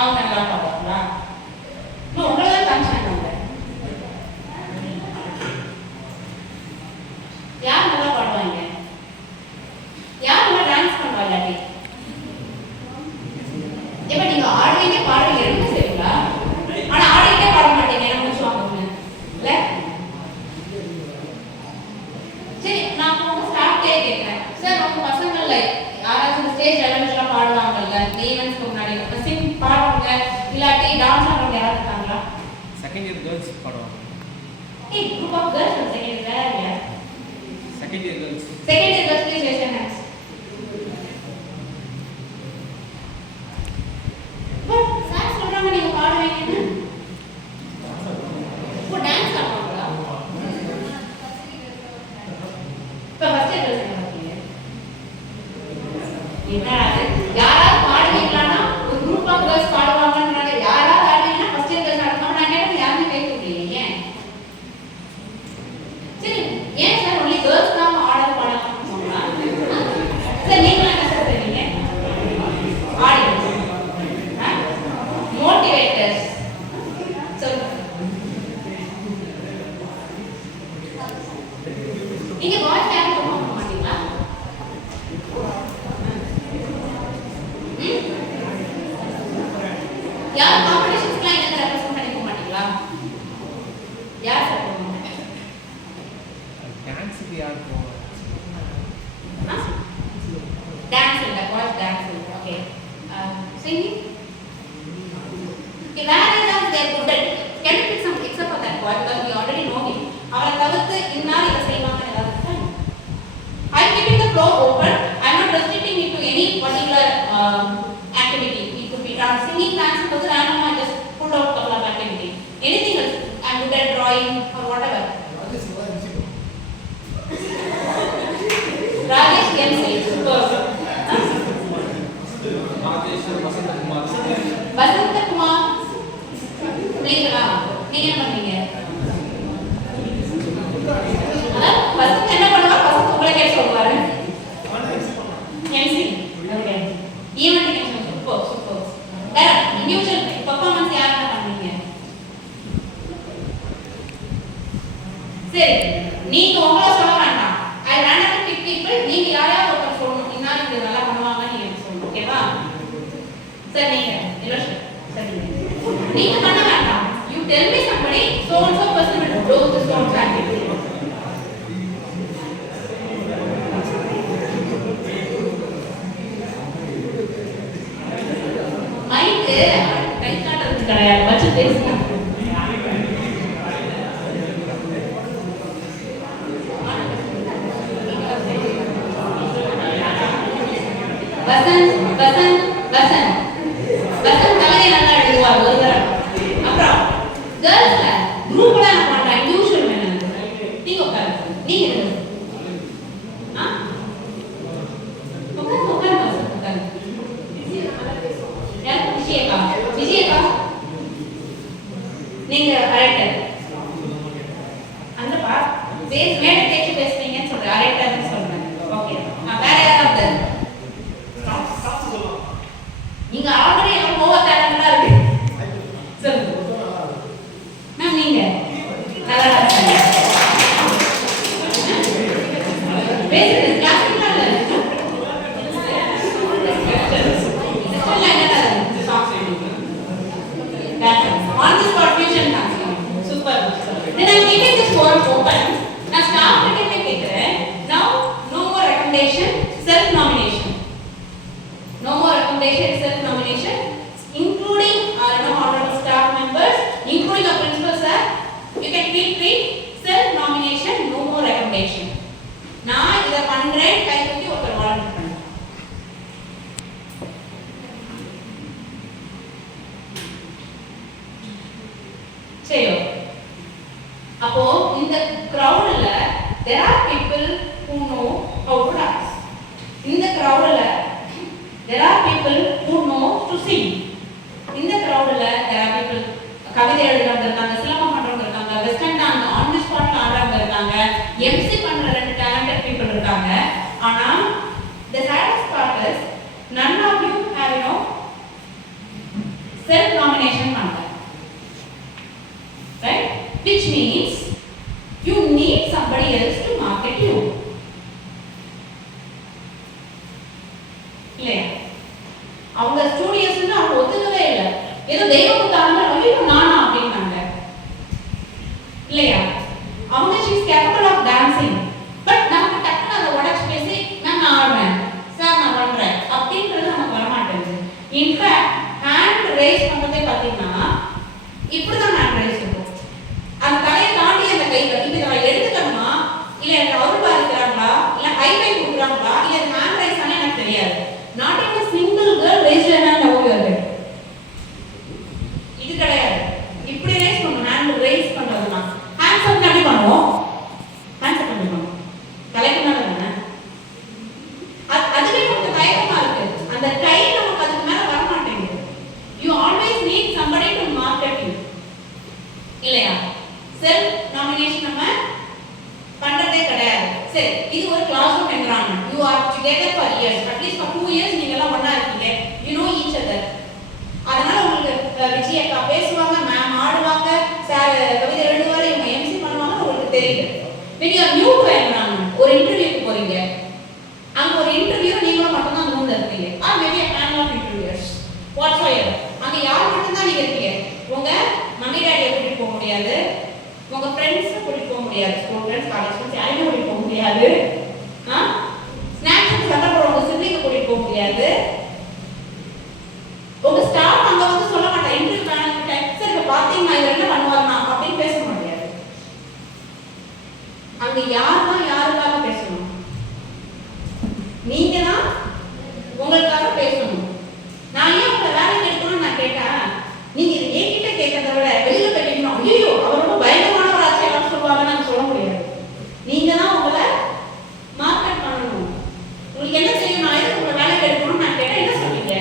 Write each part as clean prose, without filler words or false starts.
அவங்க நல்லா பாடுவாங்களா? உங்களை தான் காமிச்சாங்க. யார் நல்லா பாடுவாங்க? யார் நல்லா டான்ஸ் பண்ணுவா? இல்லாட்டி எப்ப நீங்க ஆடுவீங்க பாடுவீங்க ரெண்டு செய்வீங்களா? ஆனா ஆடிட்டே பாட மாட்டீங்க, என்ன முடிச்சுவாங்க இல்ல? சரி, நான் உங்க ஸ்டாஃப்டே கேட்கிறேன், சார் உங்க பசங்கள்ல யாராச்சும் ஸ்டேஜ் எலமெண்ட்ஸ்லாம் பாடுவாங்கல்ல, ஈவென்ட்ஸ்க்கு முன்னாடி சிங் பாடுவாங்க இல்லாட்டி டான்ஸ் ஆடுறவங்க யாராவது இருக்காங்களா? செகண்ட் இயர் கேர்ள்ஸ் பாடுவாங்க. ஏய், group of girls second year வேற யார்? Second year girls. Second year girls please raise your hands. But sir சொல்றாங்க நீங்க பாடுவீங்கன்னு. ஓ, டான்ஸ் ஆடுவாங்களா? இப்ப ஃபர்ஸ்ட் இயர் கேர்ள்ஸ் பாடுவீங்க. என்ன அது? யாராவது பாடுவீங்களானா ஒரு குரூப் ஆஃப் கேர்ள்ஸ் பாடுவாங்கன்றாங்க. யாராவது ஆடுவீங்கன்னா ஃபர்ஸ்ட் இயர் கேர்ள்ஸ் ஆடுவாங்க. நான் கேட்டது யாருமே கை தூக்கலையே. ஏன்? சரி, ஏன் சார் ஒன்லி கேர்ள்ஸ் தான் ஆடல் பாடலாம் சொன்னா? சார் நீங்க என்ன சொல்றீங்க? ஆடியன்ஸ் மோட்டிவேட்டர்ஸ் சொல்லுங்க. நீங்க வாய்ஸ் யாரும் பண்ண மாட்டீங்களா? யார் காம்படிஷன்ஸ்லாம் என்ன ரெப்ரசன்ட் பண்ணிக்க மாட்டீங்களா? யார் சார் பண்ணுவாங்க? டான்ஸ்க்கு யார் போவாங்க? டான்ஸ் இல்ல, வாய்ஸ் டான்ஸ் இல்ல. Okay, singing. Okay, where is there good at? Can you pick some except for that boy because we already know him. அவரை தவிர்த்து இன்னார் இதை செய்வாங்க ஏதாவது இருக்கா? I am keeping the floor open. I am not restricting it to any particular activity. It could be singing, dancing, also random. I just pull out couple of activities. Anything else? I am good at drawing or whatever. Rajesh MC. வசந்த குமார் நீங்களா? நீங்க என்ன பண்ணீங்க? அதான் வசந்த் என்ன பண்ணுவார்? வசந்த் உங்களை கேட்டு சொல்லுவாரு. MC. Okay, event game. Super super. வேற இண்டிவிஜுவல் பெர்ஃபார்மன்ஸ் யாரா பண்ணீங்க? சரி, நீங்க உங்களை சொல்ல வேண்டாம். ஐ ரேண்டம்லி பிக் பீப்பிள். நீங்க யாரையாவது ஒருத்தர் சொல்லணும், இன்னார் இது நல்லா பண்ணுவாங்கன்னு நீங்க சொல்லணும். ஓகேவா? சரி, நீங்க இல்ல சரி, நீங்க பண்ண வேண்டாம். You tell me somebody, so and so person will do this so and so activity. Mic கை காட்டுறது கிடையாது, வச்சு பேசுங்க. வசந்த் வசந்த் வசந்த் வசந்த் கவிதை நல்லா எழுதுவார் ஒரு தரம். அப்புறம் கேர்ள்ஸ்ல குரூப்ல நான் பண்றேன், இண்டிவிஜுவல் வேணும். நீங்க உட்காருங்க, நீங்க எழுதுங்க. உட்காருங்க உட்காருங்க வசந்த் உட்காருங்க. விஜயக்கா விஜயக்கா நீங்க கரெக்டர் அந்த பேஸ் மேடை கேட்டு பேசுறீங்கன்னு சொல்றேன். கரெக்டர்னு சொல்றேன். ஓகே, வேற யாராவது நீங்க ஆல்ரெடி எனக்கு ஓவர் டேலண்டா இருக்கு. சொல்லுங்க மேம், நீங்க நல்லா இருக்கீங்க. பேசுறது கிளாசிக்கலா இல்ல on the spot fusion dancing. Super. Then I'm keeping this forum open. நான் ஸ்டாஃப் கிட்ட கேக்குறேன். Now no more recommendation, self nomination. No more recommendation, self nomination, including honorable staff members, including the principal sir. You can feel free. Self nomination, no more recommendation. நான் இத பண்றேன், கை தூக்கி ஒருத்தர் volunteer பண்ணுங்க. சரி, அப்போ இந்த crowdல there are people who know how to dance. இந்த crowdல there are people who know to sing. இந்த crowdல there are people கவிதை எழுதுறவங்க இருக்காங்க, சிலம்பம் பண்றவங்க இருக்காங்க, வெஸ்டர்ன் டான்ஸ் ஆன் தி ஸ்பாட்ல ஆடுறவங்க இருக்காங்க, எம்சி பண்ற ரெண்டு டேலண்டட் people இருக்காங்க. ஆனா இல்லையா? அவங்க ஸ்டூடியோஸ்ன்னு அவங்க ஒத்துக்கவே இல்லை. ஏதோ தெய்வம் கொடுத்தாங்க, ஐயோ நானா அப்படின்னாங்க இல்லையா? அவங்க she's capable of dancing. But நமக்கு டக்குன்னு அதை உடச்சு பேசி நான் ஆடுறேன் சார் நான் பண்றேன் அப்படின்றது நமக்கு வரமாட்டேங்குது. இன்ஃபேக்ட் ஹேண்ட் ரைஸ் பண்றதே பார்த்தீங்கன்னா இப்படிதான் ஹேண்ட் ரைஸ் இருக்கும். அந்த தலையை தாண்டி அந்த கைகள் இது நம்ம எடுத்துக்கணுமா இல்லை எனக்கு அவுட் பாதிக்கிறாங்களா இல்லை ஹைஃபை கொடுக்குறாங்களா இல்லை ஹேண்ட் ரைஸ் ஆனால் எனக்கு தெரியாது. Not even single girl rice hand over இது கிடையாது. இப்படி ரைஸ் பண்ணணும். ஹேண்ட் ரைஸ் பண்றதுனா ஹேண்ட்ஸ் அப் எப்படி பண்ணுவோம்? ஹேண்ட்ஸ் அப் பண்ணுவோம் தலைக்கு மேல தானே. அதுவே நமக்கு தயக்கமா இருக்கு. அந்த கை நமக்கு அதுக்கு மேல வர மாட்டேங்குது. You always need somebody to market you இல்லையா? செல்ஃப் நாமினேஷன் நம்ம பண்றதே கிடையாது. சரி, இது ஒரு class room environment. You are together for years, at least for 2 years நீங்க எல்லாம் ஒண்ணா இருக்கீங்க. You know each other. அதனால உங்களுக்கு விஜய் அக்கா பேசுவாங்க, மேம் ஆடுவாங்க, சார் கவிதை எழுதுவாரு, இவங்க எம்சி பண்ணுவாங்க, உங்களுக்கு தெரியுது. when you are new to environment, ஒரு இன்டர்வியூக்கு போறீங்க, அங்க ஒரு இன்டர்வியூ நீங்களும் மட்டும் தான் ரூம்ல இருக்கீங்க, or maybe a panel of interviewers whatsoever. அங்க யார் மட்டும் தான் நீங்க இருக்கீங்க. உங்க மம்மி டாடியை கூட்டிட்டு போக முடியாது, உங்க ஃப்ரெண்ட்ஸ் கூட்டிட்டு போக முடியாது, ஸ்கூல் ஃப்ரெண்ட்ஸ், காலேஜ் ஃப்ரெண்ட்ஸ் யாரையும் கூட்டிட்டு போக முடியாது, ஸ்நாக்ஸ் சண்டை போடுறவங்க சிப்ளிங்க கூட்டிட்டு போக முடியாது. உங்க ஸ்டாஃப் அங்க வந்து சொல்ல மாட்டாங்க இன்டர்வியூ பேனல் டைப் சார் இப்ப பாத்தீங்கன்னா இவர் என்ன பண்ணுவாருன்னா அப்படின்னு பேச முடியாது. அங்க யார் தான் யாருக்காக பேசணும்? நீங்க தான் உங்களுக்காக பேசணும். நான் ஏன் உங்களை வேலைக்கு எடுக்கணும்னு நான் கேட்டேன். நீங்க என்கிட்ட கேட்கறத விட வெளியில போயிட்டீங்கன்னா ஐயோ அவர் ரொம்ப பயங்கரமான ஆட்சியெல்லாம் சொல்லுவாங்கன்னு நான் சொல்ல முடியாது. நீங்க தான் உங்களை மார்க்கெட் பண்ணணும். உங்களுக்கு என்ன செய்யும்? நான் எதுக்கு உங்களை வேலைக்கு எடுக்கணும்னு நான் கேட்டேன். என்ன சொல்றீங்க?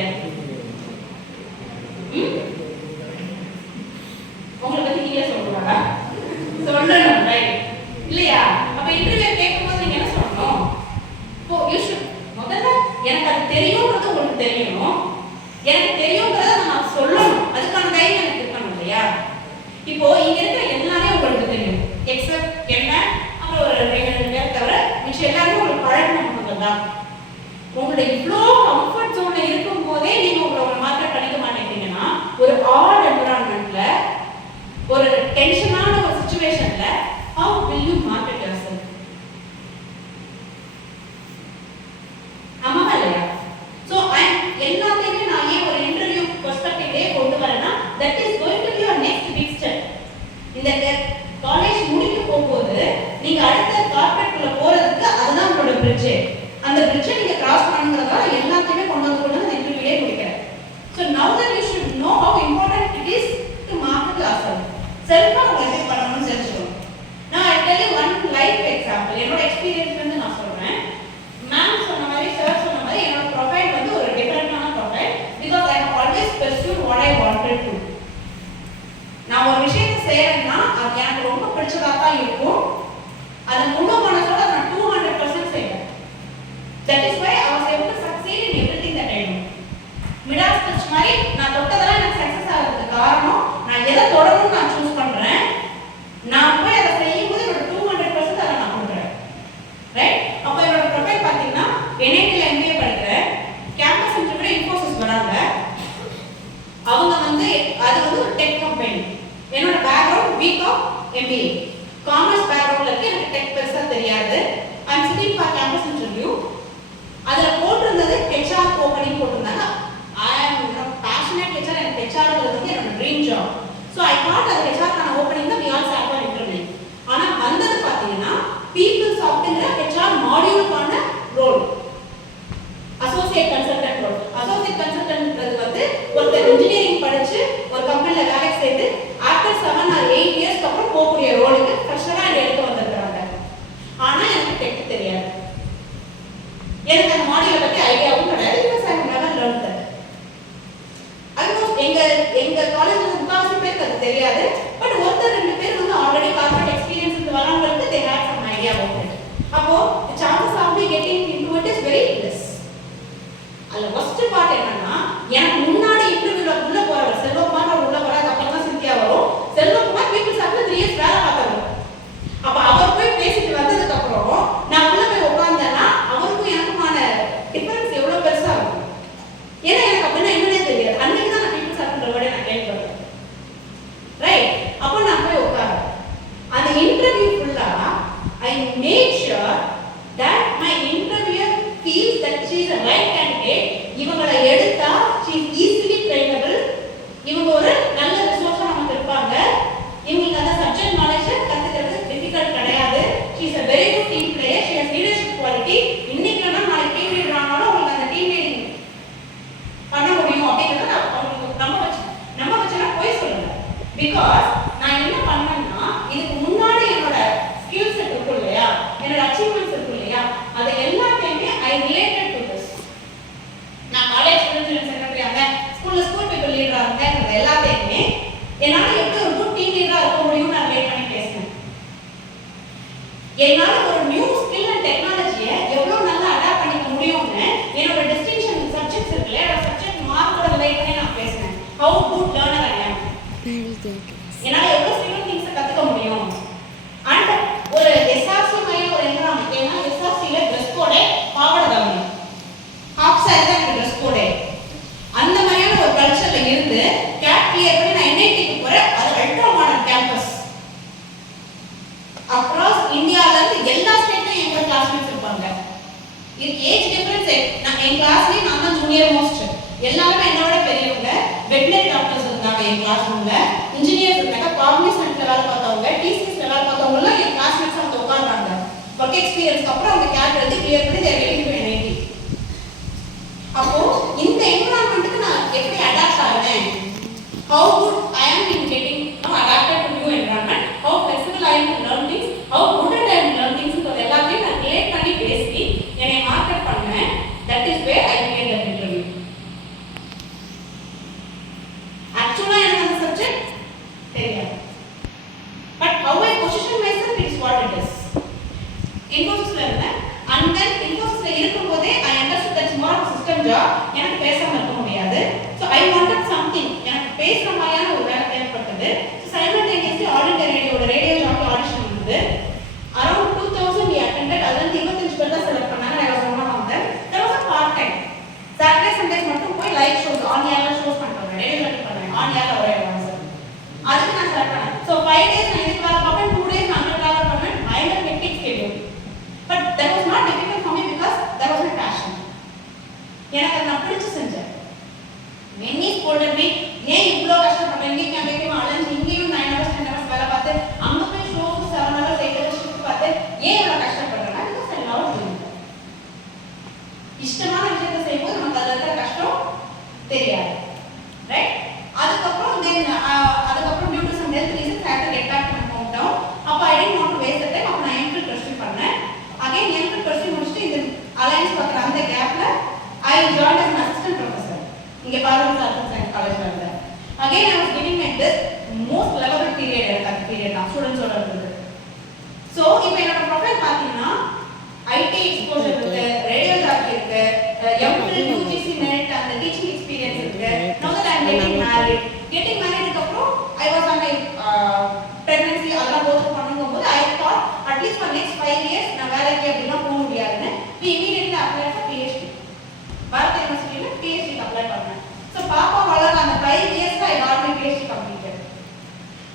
உங்களை பத்தி நீங்களே சொல்லுவாங்க சொல்லணும் ரைட் இல்லையா? அப்ப இன்டர்வியூ கேட்கும்போது நீங்க என்ன சொல்லணும்? இப்போ யூ ஷுட் முதல்ல எனக்கு அது தெரியும்ன்றது உங்களுக்கு தெரியணும். எனக்கு தெரியும்ன்றத நான் சொல்லணும். அதுக்கான தைரியம் எனக்கு இருக்கணும் இல்லையா? இப்போ இங்க இருக்கிற எல்லாமே உங்களுக்கு தெரியும் எக்ஸப்ட் என்ன அப்புறம் ஒரு 2 பேர் தவிர மிச்சம் எல்லாருமே உங்களுக்கு பழகினவங்க தான். உங்களுடைய இவ்வளோ கம்ஃபர்ட் ஜோன்ல இருக்கும் போதே நீங்க உங்களை மார்க்கெட் பண்ணிக்க மாட்டேங்கிறீங்கன்னா ஒரு ஆட் என்விரான்மெண்ட்ல ஒரு டென்ஷனான ஒரு சிச்சுவேஷன்ல how will you market yourself? ஆமா இல்லையா? சோ எல்லாத்தையுமே நான் ஏன் ஒரு இன்டர்வியூ பெர்ஸ்பெக்டிவ்லயே கொண்டு வரேன்னா that is going to be your next big step. இந்த காலேஜ் முடிக்க போகும்போது நீங்க அடுத்த கார்ப்பரேட் குள்ள போறதுக்கு அதுதான் உங்களோட பிரிட்ஜ். அந்த பிரிட்ஜை நீங்க கிராஸ் பண்ணுங்கறதால எல்லாத்தையுமே கொண்டு வந்து இன்டர்வியூலே முடிக்கிறேன். So now that you should know how important it is to market yourself. செல்ஃபா உங்களுக்கு பண்ணணும்னு தெரிஞ்சுக்கணும். நான் I tell you one life example. என்னோட எக்ஸ்பீரியன்ஸ்ல இருந்து நான் சொல்றேன். மேம் சொன்ன மாதிரி சார் சொன்ன மாதிரி என்னோட ப்ரொஃபைல் வந்து ஒரு டிஃபரெண்டான profile because I have always pursued what I wanted to. நான் ஒரு விஷயத்தை செய்யறேன்னா அது எனக்கு ரொம்ப பிடிச்சதா தான் இருக்கும். அது முழு மனசோட நான் 200% செய்வேன். That is why I was able to succeed in everything that I do. Midas stitch மாதிரி நான் தொட்டதெல்லாம் எனக்கு சக்சஸ் ஆகிறதுக்கு காரணம் நான் எதை தொடரணும்னு நான் சூஸ் பண்றேன். நான் போய் அதை செய்யும்போது என்னோட 200% அதை நான் கொடுக்குறேன். ரைட்? அப்போ என்னோட ப்ரொஃபைல் பார்த்தீங்கன்னா NITல MBA படிக்கிறேன். கேம்பஸ் இன்டர்வியூல இன்ஃபோசிஸ் வராங்க. அவங்க வந்து அது வந்து ஒரு டெக் கம்பெனி. என்னோட பேக்ரவுண்ட் பிகாம் MBA. காமர்ஸ் பேக்ரவுண்ட்ல இருக்கு. எனக்கு டெக் பெருசா தெரியாது. ஐ அம் சிட்டிங் ஃபார் கேம்பஸ் இன்டர்வியூ. அதுல போட்டிருந்தது HR ஓப்பனிங் போட்டிருந்தாங்க. I am passionate HR and HR வந்து என்னோட dream job. So I thought அது HR கான ஓப்பனிங் தான் we all sat for interview. ஆனா வந்தது பாத்தீங்கன்னா people softங்கிற HR மாடியூலுக்கான role. Associate consultant role. Associate கன்சல்டன்ட்ன்றது வந்து ஒருத்தர் இன்ஜினியரிங் படிச்சு ஒரு கம்பெனில வேலைக்கு சேர்ந்து after 7 or 8 இயர்ஸ்க்கு அப்புறம் போகக்கூடிய ரோலுக்கு ஃப்ரெஷரா எடுத்து வந்திருக்காங்க. ஆனா எனக்கு டெக் தெரியாது. எனக்கு அந்த மாடியூலை பத்தி ஐடியாவும் கிடையாது. because I have never learned that. Almost எங்க காலேஜ்ல முக்காவாசி பேருக்கு அது தெரியாது. பட் ஒருத்தர் 2 பேர் வந்து ஆல்ரெடி கார்ப்பரேட் எக்ஸ்பீரியன்ஸ் இருந்து வரவங்களுக்கு they had some idea about it. அப்போ the chances of me getting into it is very less. அல்ல ஃபர்ஸ்ட் பார்ட் என்னன்னா எனக்கு முன்னாடி இன்டர்வியூல உள்ள போறவர் செல்வகுமார் உள்ள போறாரு. அப்புறம் தான் சிந்தியா வரும். செல்வகுமார் பீப்பிள்ஸ் ஆஃப்ல 3 இயர்ஸ் வேலை பார்த்தவர். அப்ப அவர் போய் பேசிட்டு வந்ததுக்கு அப்புறம் நான் உள்ள போய் உட்கார்ந்தேன்னா அவருக்கும் எனக்குமான டிஃபரன்ஸ் எவ்வளவு பெருசா இருக்கும். she is a right candidate. இவங்களை எடுத்தா she is easily trainable. இவங்க ஒரு நல்ல ரிசோர்ஸா நமக்கு இருப்பாங்க. இவங்களுக்கு அந்த சப்ஜெக்ட் நாலேஜ் கத்துக்கிறது டிஃபிகல்ட் கிடையாது. she is a very good team player. she has leadership quality. இன்னைக்கு நாளைக்கு டீம் லீடர் ஆனாலும் உங்களுக்கு அந்த டீம் லீடிங் பண்ண முடியும் அப்படிங்கறத அவங்களுக்கு நம்ம வச்சா போய் சொல்லுங்க. பிகாஸ் நான் என்ன பண்ணேன்னா இதுக்கு முன்னாடி என்னோட ஸ்கில் செட் இருக்கு இல்லையா, என்னோட அச்சீவ்மெண்ட்ஸ் இருக்கு இல்லையா, அது எல்லாத்தையுமே ஐ ரிலேட்டட் டு திஸ். நான் காலேஜ் ஸ்டூடெண்ட் செக்ரட்டரி ஆங்க, ஸ்கூல் பீப்பிள் லீடரா இருக்கேன், எல்லாத்தையுமே என்னால எப்படி ஒரு குட் டீம் லீடரா இருக்க முடியும்னு நான் ரிலேட் பண்ணி பேசுறேன். என்னால ஒரு நியூ ஸ்கில் அண்ட் டெக்னாலஜியை எவ்வளவு நல்லா அடாப்ட் பண்ணிக்க முடியும்னு என்னோட டிஸ்டிங்ஷன் சப்ஜெக்ட்ஸ் இருக்குல்ல, என்னோட சப்ஜெக்ட் மார்க்கோட ரிலேட் பண்ணி நான் பேசுறேன். ஹவு குட் லேர்னர் ஐ ஆம், என்னால எவ்வளவு சிம்பிள் திங்ஸ் கத்துக்க முடியும். அண்ட் ஒரு எஸ்ஆர்சி மாதிரி ஒரு என்விரான்மென்ட், ஏன்னா எஸ்ஆர்சில ட்ரெஸ் கோடே பாவாடை தான், ஹாஃப் சாரி தான் எனக்கு ட்ரெஸ் கோடே. அந்த மாதிரியான ஒரு கல்ச்சர்ல இருந்து கேட் கிளியர் பண்ணி நான் என்ஐடிக்கு போறேன். அது அல்ட்ரா மாடர்ன் கேம்பஸ். அக்ராஸ் இந்தியால இருந்து எல்லா ஸ்டேட்லயும் எங்க கிளாஸ்மேட்ஸ் இருப்பாங்க. இது ஏஜ் டிஃபரன்ஸ், நான் என் கிளாஸ்லயே நான் தான் ஜூனியர் மோஸ்ட், எல்லாரும் என்னோட பெரியவங்க. வெட்டனரி டாக்டர்ஸ் இருந்தாங்க என் கிளாஸ் ரூம்ல, இன்ஜினியர்ஸ் இருந்தாங்க, காக்னிசன்ட்ல வேலை பார்த்தவங்க, டிசிஎஸ்ல வேலை பார்த்தவங்க எல்லாம் என் கிளாஸ்மேட்ஸ் வந்து உட்கார்றாங்க. ஒர்க் எக்ஸ்பீரியன்ஸ்க்கு அப்புறம் அவங்க கேட் எழுதி கிளியர் பண்ணி they are ready to NIT. அப்போ இந்த என்விரான்மென்ட்க்கு நான் எப்படி அடாப்ட் ஆகிறேன், how good I am in getting adapted to new environment, how flexible I am to learn things, how good I am to learn things, so எல்லாத்தையும் நான் relate பண்ணி பேசி என்னை மார்க்கெட் பண்ணேன். that is where I made that interview. Actually எனக்கு அந்த subject தெரியாது, but how I position myself is what it is. இன்ஃபோசிஸ்ல இருந்தேன், and then இன்ஃபோசிஸ்ல இருக்கும்போதே I understood that more of a system job, எனக்கு பேசாம இருக்க முடியாது. so I wanted something, எனக்கு பேசுற மாதிரியான ஒரு வேலை தேவைப்பட்டது. so simultaneously all India ரேடியோட ரேடியோ ஜாப் ஆடிஷன் வந்தது. around 2000 we attended. அதுல 25 பேர் தான் செலக்ட் பண்ணாங்க. I was one of them. there was a part time, Saturday Sundays மட்டும் போய் லைவ் ஷோஸ் ஆன் ஏர்ல ஷோஸ் பண்றாங்க, ரேடியோ ஜாப் பண்றாங்க, ஆன் ஏர்ல ஒரே வாய்ஸ். அதுக்கு நான் செலக்ட் பண்ணேன். so 5 days நான் இதுக்கு வேலை பார்ப்பேன், 2 days நான் டிராவல் பண்ணுவேன். I had a hectic schedule, but that was not difficult for me because that was my passion. எனக்கு அதை நான் பிடிச்சு செஞ்சேன். many scolded me, ஏன் இவ்ளோ கஷ்டப்படுறீங்க, இங்கே கேம்பேக்கும் அலைஞ்சு இங்கேயும் 9 hours 10 hours வேலை பார்த்து, அங்க போய் ஷோக்கு 7 hours 8 hours ஷிஃப்ட் பார்த்து ஏன் இவ்வளோ கஷ்டப்படுறேன்னா because I love doing that. இஷ்டமான விஷயத்தை செய்யும்போது நமக்கு அதில் இருக்கிற கஷ்டம் தெரியாது, ரைட்? அதுக்கப்புறம் due to some health reasons I had to get back to my hometown. அப்போ I didn't want to waste the time. அப்போ நான் MPhil pursue பண்ணேன். again MPhil pursue முடிச்சுட்டு இந்த அலையன்ஸ் பார்க்குற அந்த கேப்ல I joined as an assistant professor. இங்க பார்வதி சயின்ஸ் காலேஜ்ல இருந்தேன். again I was giving my best, most lovable period அந்த பீரியட் தான் ஸ்டூடண்ட்ஸோட இருந்தது. so இப்போ என்னோட ப்ரொஃபைல் பார்த்தீங்கன்னா IT எக்ஸ்போஷர் இருக்கு, ரேடியோ ஜாக்கி இருக்கு, MPhil UGC NET அந்த டீச்சிங் எக்ஸ்பீரியன்ஸ் இருக்கு. now that I am getting married க்கு அப்புறம் I was on my pregnancy அதெல்லாம் போது பண்ணும்போது I thought at least for next 5 years நான் வேலைக்கு அப்படிலாம் போக முடியாதுன்னு we immediately applied for PhD. Bharat யூனிவர்சிட்டியில PhD க்கு அப்ளை பண்ணேன். so பாப்பா வளர அந்த 5 years I got my PhD completed.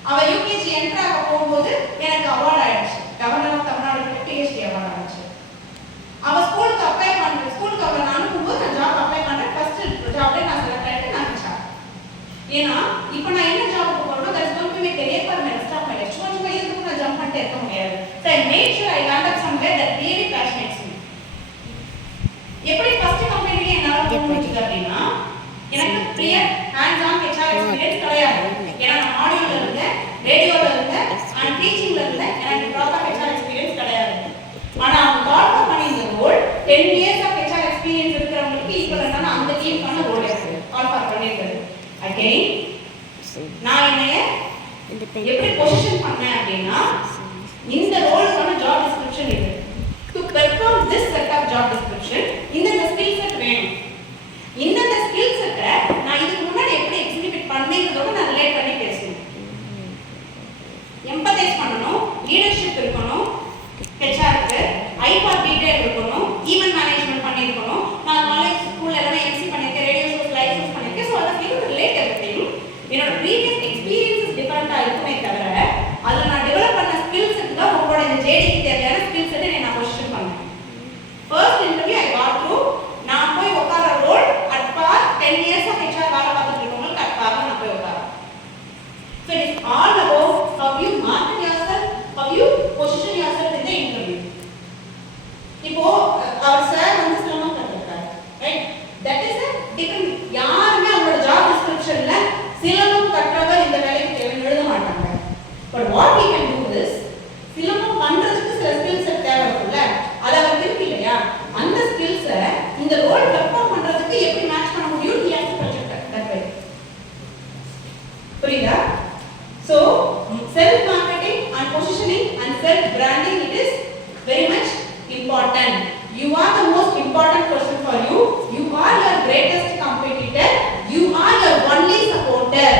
அவ UKG என்ட்ரு ஆக போகும்போது எனக்கு அவார்ட் ஆயிடுச்சு, governor of Tamil Nadu PhD award ஆயிடுச்சு. அவ ஸ்கூலுக்கு அப்ளை பண்ணேன், ஸ்கூலுக்கு அவளை நான் அனுப்பும்போது நான் ஜாப் அப்ளை பண்ணேன். ஃபர்ஸ்ட் ஜாப்ல நான் செலக்ட் ஆயிட்டு நான் வச்சேன். ஏன்னா இப்போ நான் என்ன ஜாப்க்கு போறேனோ that's going to be career for my rest of my life. சும்மா இதுக்கு நான் ஜம்ப் பண்ணிட்டு இருக்க முடியாது. so I made sure I landed somewhere that really passionates me. எப்படி ஃபர்ஸ்ட் கம்பெனில என்னால போக முடிஞ்சது அப்படின்னா எனக்கு பிரியர் ஹேண்ட்ஸ் ஆன் HR எக்ஸ்பீரியன்ஸ் கிடையாது. ஏன்னா நான் ஆடியோல இருந்தேன், ரேடியோல இருந்தேன், அண்ட் டீச்சிங்ல இருந்தேன். எனக்கு ப்ராப்பர் HR எக்ஸ்பீரியன்ஸ் கிடையாது. ஆனா அவங்க கால் பண்ணி இந்த role 10 years of HR experience இருக்கிறவங்களுக்கு ஈக்குவலன்டான அந்த டீமுக்கான ரோல் கால் ஃபார் பண்ணிருக்காரு. அகைன் நான் என்னைய எப்படி பொசிஷன் பண்ணேன் அப்படின்னா இந்த ரோலுக்கான ஜாப் டிஸ்கிரிப்ஷன் இது. To perform this set of job description இந்த ஸ்கில் செட் வேணும். இந்த ஸ்கில் செட்டை நான் இதுக்கு முன்னாடி எப்படி எக்ஸிக்யூட் பண்ணேங்கிறதோட நான் ரிலேட் பண்ணி பேசுவேன். எம்பத்தைஸ் பண்ணணும், லீடர்ஷிப் இருக்கணும், ஹெச்ஆருக்கு ஐபார் டீடைல் இருக்கணும், ஈவென்ட் மேனேஜ்மெண்ட் பண்ணியிருக்கணும். நான் காலேஜ் ஸ்கூல்ல எல்லாமே எம்சி பண்ணியிருக்கேன், ரேடியோ ஷோஸ் லைவ் ஷோஸ் பண்ணியிருக்கேன். ஸோ அதை ஃபீல் ரிலேட் எவ்ரிதிங். என்னோட ப்ரீவியஸ் எக்ஸ்பீரியன்ஸஸ் டிஃபரெண்டாக இருக்குமே தவிர அதில் நான் டெவலப் பண்ண ஸ்கில் செட் தான் உங்களோட இந்த ஜேடிக்கு தேவையான ஸ்கில் செட்டை நான் பொசிஷன் பண்ணேன். ஃபர்ஸ்ட் இன்டர்வியூ ஐ காட் பத்தி எப்படி மேட்ச் பண்ண முடியும் you have to project that way. புரியுதா? So self marketing and positioning and self branding, it is very much important. You are the most important person for you. You are your greatest competitor. You are your only supporter.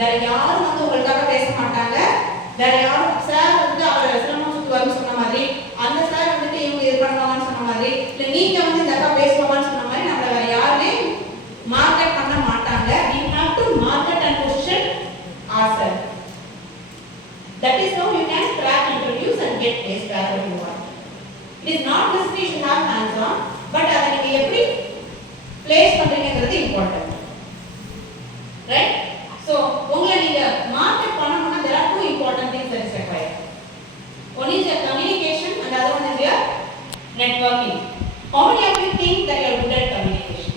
வேற யாரும் வந்து உங்களுக்காக பேச மாட்டாங்க. வேற யாரும் sir வந்து அவர் சிரமம் சுத்துவாருன்னு சொன்ன மாதிரி, அந்த சார் வந்துட்டு இவங்க இது பண்ணுவாங்கன்னு சொன்ன மாதிரி, இல்ல நீங்க வந்து இந்த அக்கா பேசுவாங்கன்னு சொன்ன மாதிரி நம்மள வேற யாருமே மார்க்கெட் பண்ண மாட்டாங்க. We have to market and position ourselves. That is how you can crack interviews and get placed wherever you want. It is not necessary you should have hands on, but அதை நீங்க எப்படி place பண்றீங்கிறது important. Right? So உங்களை நீங்க market பண்ணணும்னா there are two important things that is required. One is your communication and the other one is your networking. How many of you think that you are good at communication?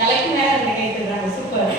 தலைக்கு நேரம் கை தட்டுறாங்க. Super.